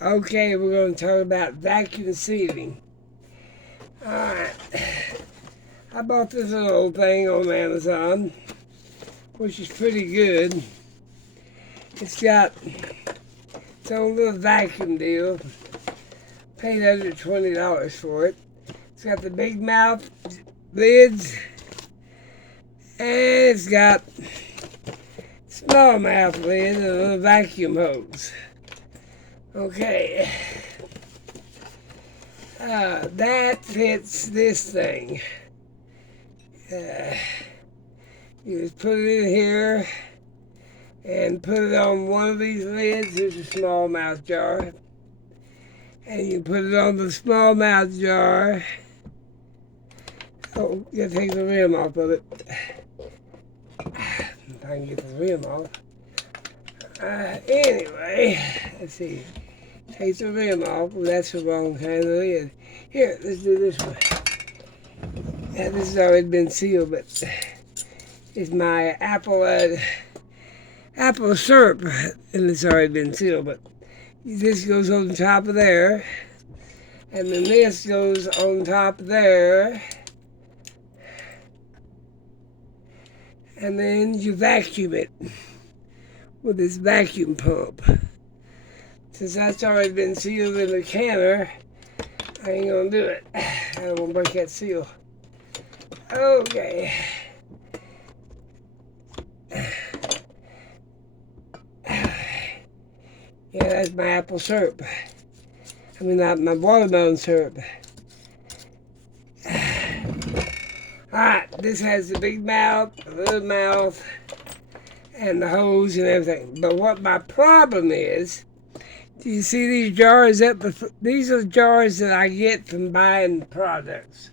Okay, we're going to talk about vacuum sealing. Alright, I bought this little thing on Amazon, which is pretty good. It's got its own little vacuum deal. Paid under $20 for it. It's got the big mouth lids, and it's got small mouth lid and a little vacuum hose. Okay. That fits this thing. You just put it in here and put it on one of these lids. Here's a small mouth jar. And you put it on the small mouth jar. Oh, you gotta take the rim off of it. If I can get the rim off. Anyway, let's see. Take the rim off. Well, that's the wrong kind of lid. Here, let's do this one. Yeah, this has already been sealed, but it's my apple syrup, and it's already been sealed. But this goes on top of there, and then this goes on top of there, and then you vacuum it with this vacuum pump. Since that's already been sealed in the canner, I ain't gonna do it. I don't wanna break that seal. Okay. Yeah, that's my apple syrup. I mean, not my watermelon syrup. Alright, this has the big mouth, the little mouth, and the hose and everything. But what my problem is, do you see these jars? These are the jars that I get from buying products.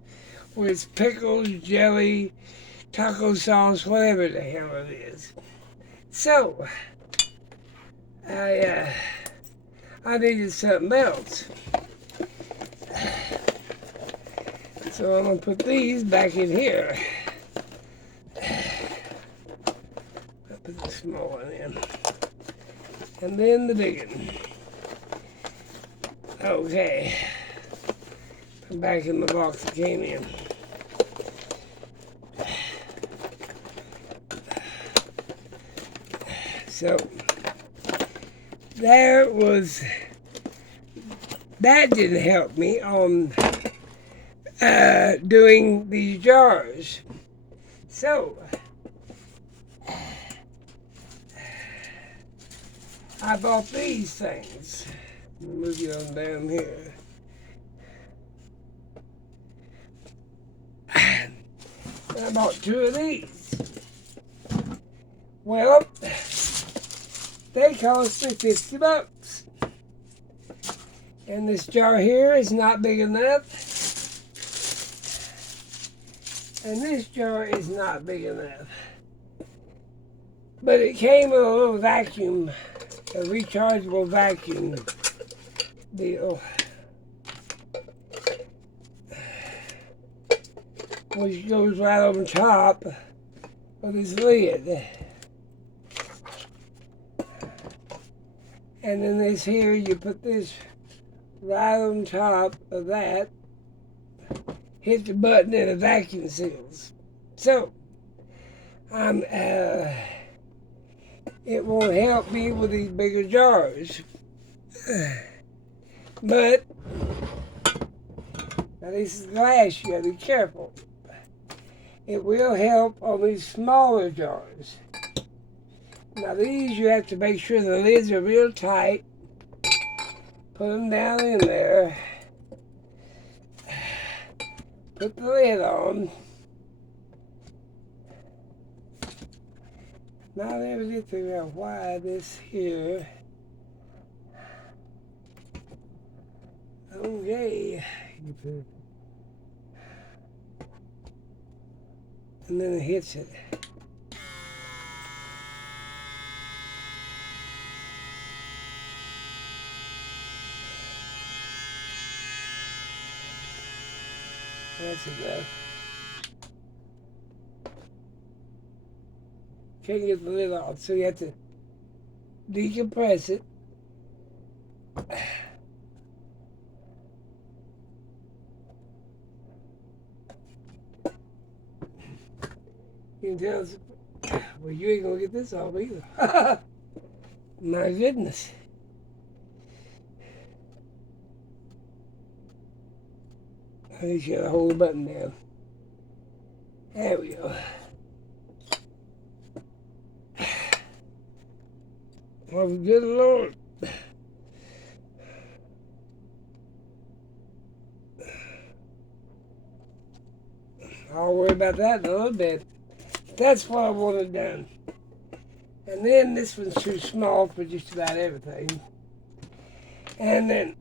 Where it's pickles, jelly, taco sauce, whatever the hell it is. So, I needed something else. So I'm going to put these back in here. I'll put the small one in. And then the big one. Okay. Put back in the box it came in. So, that didn't help me on doing these jars. So, I bought these things. Move you on down here. I bought two of these. Well, they cost me $50. And this jar here is not big enough. And this jar is not big enough. But it came with a little vacuum, a rechargeable vacuum deal, which goes right on top of this lid. And then this here, you put this right on top of that, hit the button and the vacuum seals. So, it won't help me with these bigger jars. But, now this is glass, you gotta be careful. It will help on these smaller jars. Now these, you have to make sure the lids are real tight. Put them down in there. Put the lid on. Now I never did figure out why this here. Okay. And then it hits it. That's enough. Can't get the lid off, so you have to decompress it. You can tell us, well, you ain't gonna get this off either. My goodness. I need you to hold the button down. There we go. Oh, good Lord. I'll worry about that in a little bit. That's what I wanted done. And then this one's too small for just about everything. And then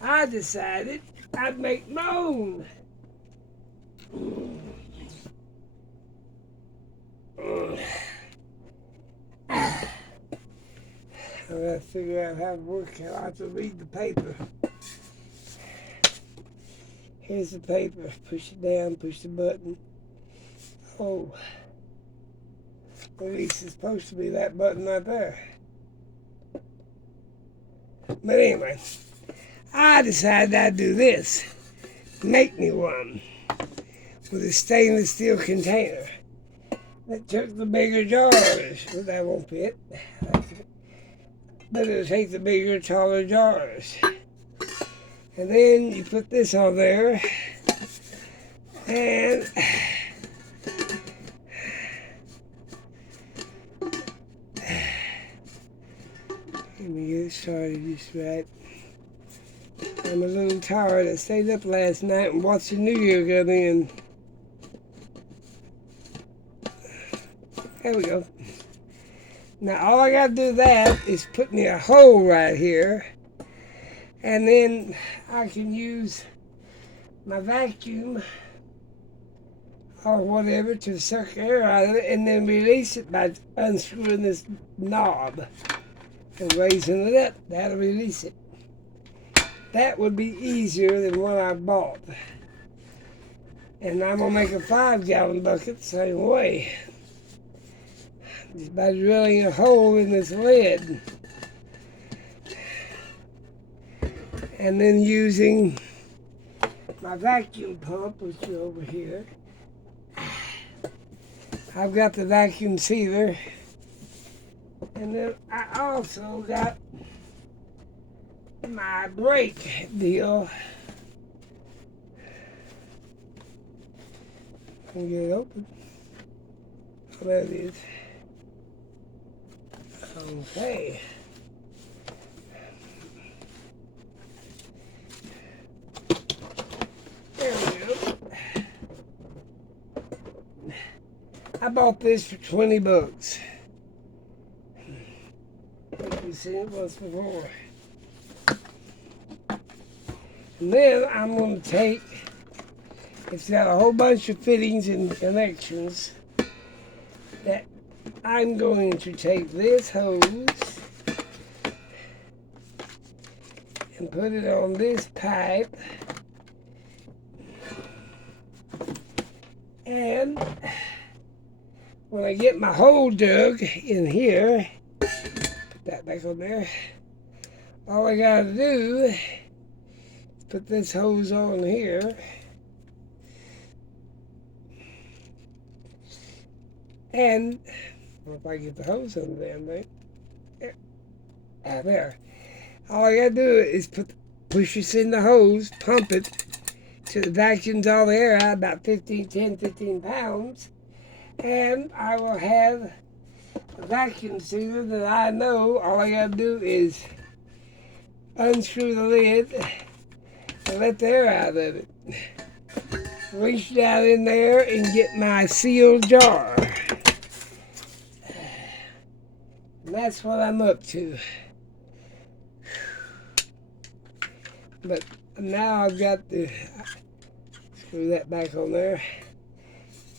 I decided I'd make my own. I gotta figure out how to work it. I have to read the paper. Here's the paper. Push it down, push the button. Oh. At least it's supposed to be that button right there. But anyway, I decided I'd do this. Make me one with a stainless steel container. That took the bigger jars. Well, that won't fit. But it'll take the bigger, taller jars. And then you put this on there. And let me get it started just right. I'm a little tired. I stayed up last night and watched the New Year come in. There we go. Now all I got to do that is put me a hole right here. And then I can use my vacuum or whatever to suck air out of it and then release it by unscrewing this knob and raising it up. That'll release it. That would be easier than what I bought. And I'm going to make a 5-gallon bucket the same way. Just by drilling a hole in this lid. And then using my vacuum pump, which is over here. I've got the vacuum sealer. And then I also got my brake deal. Can get it open. Oh, there it is. Okay. There we go. I bought this for $20. You've seen it once before. And then I'm going to take, it's got a whole bunch of fittings and connections that I'm going to take this hose and put it on this pipe. And when I get my hole dug in here, put that back on there, all I gotta do is put this hose on here. And if I get the hose on the damn thing, there. All I gotta do is push this in the hose, pump it till it vacuums all the air out, about 15 pounds, and I will have a vacuum sealer that I know all I gotta do is unscrew the lid and let the air out of it. Reach down in there and get my sealed jar. And that's what I'm up to. But now I've got to screw that back on there.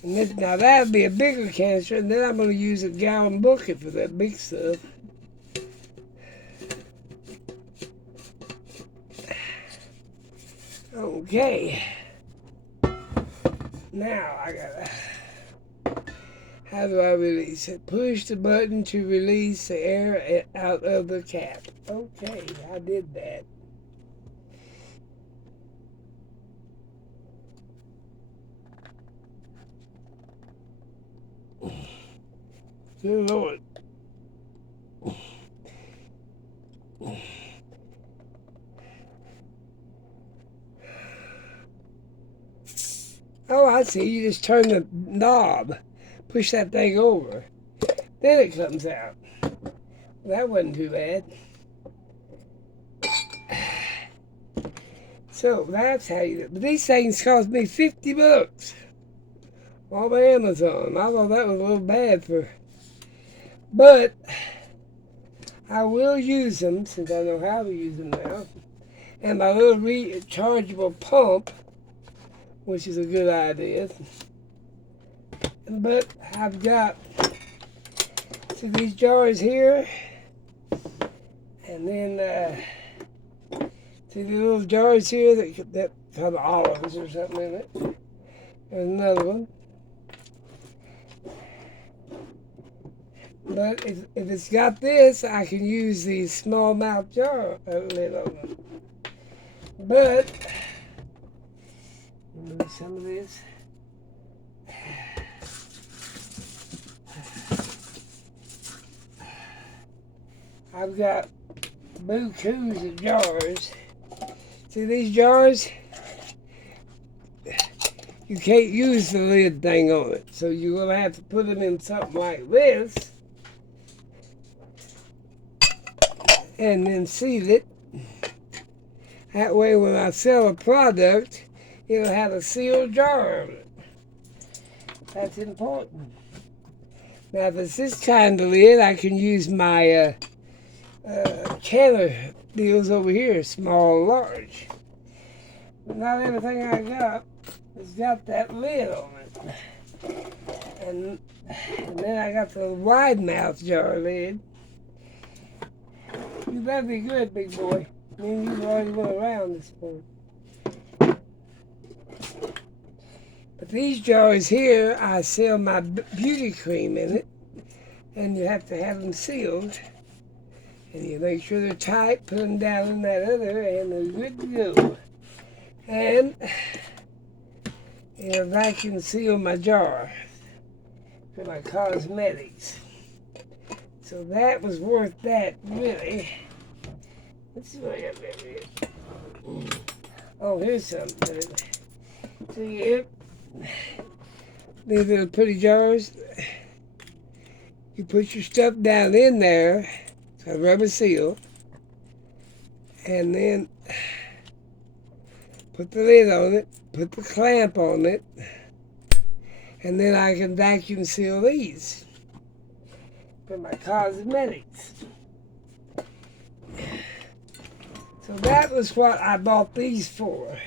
And this, now that would be a bigger canister, and then I'm going to use a gallon bucket for that big stuff. Okay. Now I gotta. How do I release it? Push the button to release the air out of the cap. Okay, I did that. Good Lord. Oh, I see. You just turn the knob, push that thing over, then it comes out. That wasn't too bad. So that's how you do it. But these things cost me $50 on Amazon. I thought that was a little bad for, but I will use them since I know how to use them now. And my little rechargeable pump, which is a good idea. But I've got, see these jars here, and then see the little jars here that have olives or something in it. There's another one. But if it's got this, I can use the smallmouth jar lid on it. But remove some of this. I've got bukus of jars. See these jars? You can't use the lid thing on it, so you're going to have to put them in something like this and then seal it. That way when I sell a product, it'll have a sealed jar on it. That's important. Now if it's this kind of lid, I can use my Canner deals over here, small and large. But not everything I got has got that lid on it. And then I got the wide mouth jar lid. You better be good, big boy. I mean, you've already went around this point. But these jars here, I sell my beauty cream in it. And you have to have them sealed. And you make sure they're tight, put them down in that other, and they're good to go. And I vacuum seal my jar for my cosmetics. So that was worth that, really. Let's see what I got there here. Oh, here's something. See here? These little pretty jars. You put your stuff down in there, a rubber seal, and then put the lid on it, put the clamp on it, and then I can vacuum seal these for my cosmetics. So that was what I bought these for.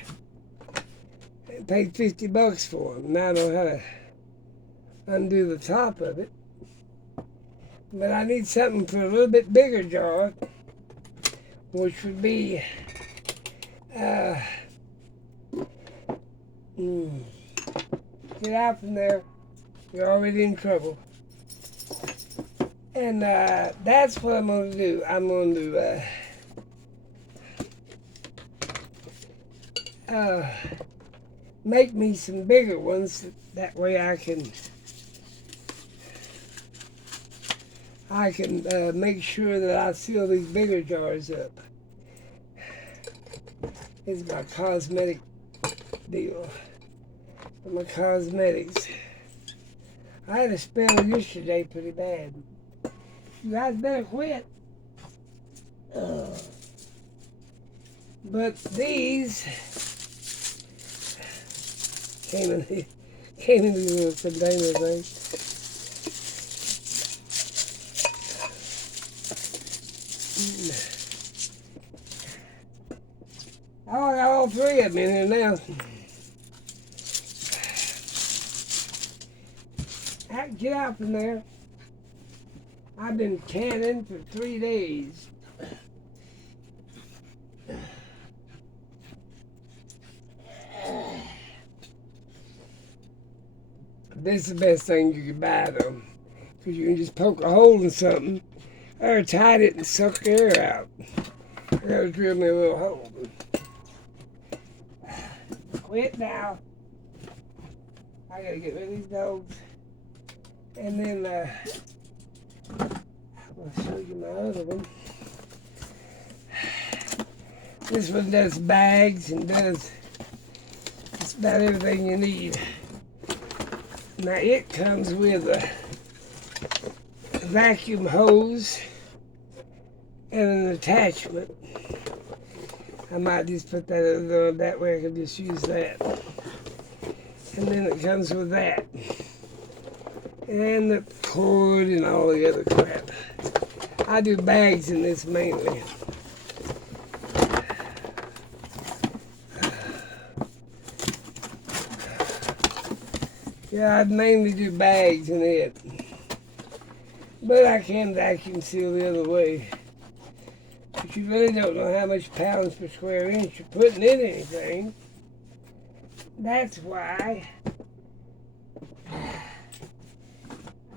I paid $50 for them. Now I know how to undo the top of it. But I need something for a little bit bigger jar, which would be get out from there. You're already in trouble. And that's what I'm going to do. I'm going to make me some bigger ones. That way I can make sure that I seal these bigger jars up. This is my cosmetic deal. For my cosmetics. I had a spell yesterday pretty bad. You guys better quit. But these came in these little container things. I got all three of them in here now. Get out from there. I've been canning for 3 days. This is the best thing you can buy though. Because you can just poke a hole in something, or tight it and suck the air out. I gotta drill me a little hole. Quit now. I gotta get rid of these dogs. And then I'll show you my other one. This one does bags and does just about everything you need. Now it comes with a vacuum hose and an attachment. I might just put that over that way I can just use that. And then it comes with that. And the cord and all the other crap. I do bags in this mainly. Yeah, I mainly do bags in it. But I can vacuum seal the other way. But you really don't know how much pounds per square inch you're putting in anything. That's why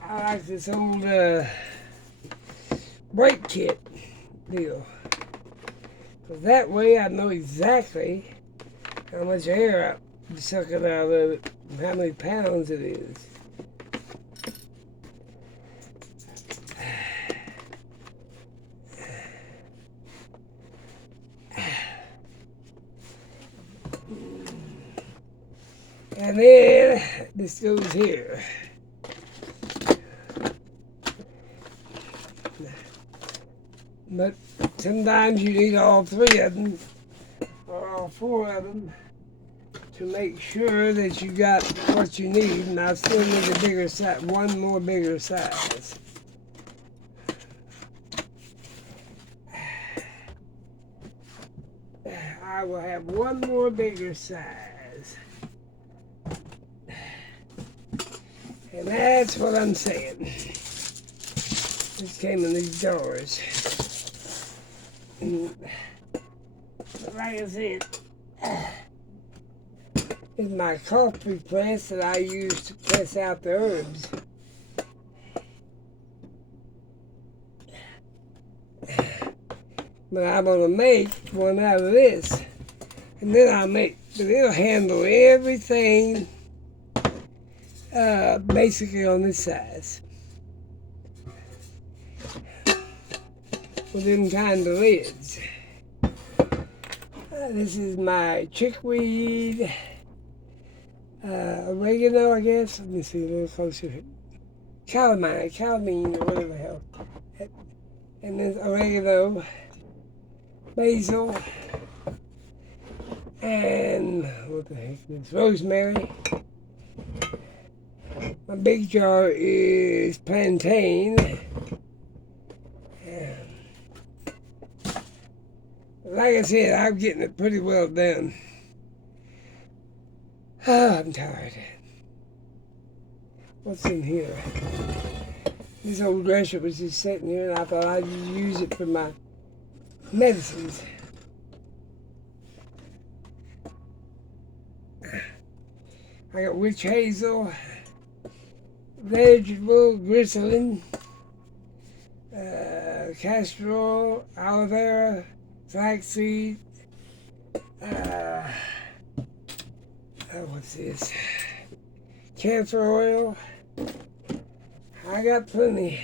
I like this old brake kit deal. Because that way I know exactly how much air I'm sucking out of it and how many pounds it is. And then this goes here. But sometimes you need all three of them, or all four of them, to make sure that you got what you need. And I still need a bigger size, one more bigger size. I will have one more bigger size. And that's what I'm saying. This came in these jars. And like I said, is my coffee press that I use to press out the herbs. But I'm going to make one out of this. And then I'll make, but it'll handle everything basically on this size. With them kind of lids. This is my chickweed, oregano, I guess. Let me see a little closer. Calamine, or whatever the hell. And then oregano, basil, and what the heck is this? Rosemary. My big jar is plantain. Like I said, I'm getting it pretty well done. Oh, I'm tired. What's in here? This old dresser was just sitting here, and I thought I'd use it for my medicines. I got witch hazel, vegetable glycerin, castor oil, aloe vera, flaxseed, what's this? Camphor oil. I got plenty.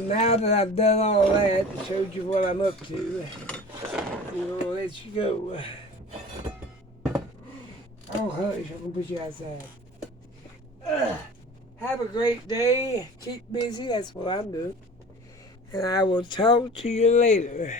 Now that I've done all that, I showed you what I'm up to, I'm going to let you go. Oh, hush, I'm going to put you outside. Have a great day. Keep busy. That's what I'm doing. And I will talk to you later.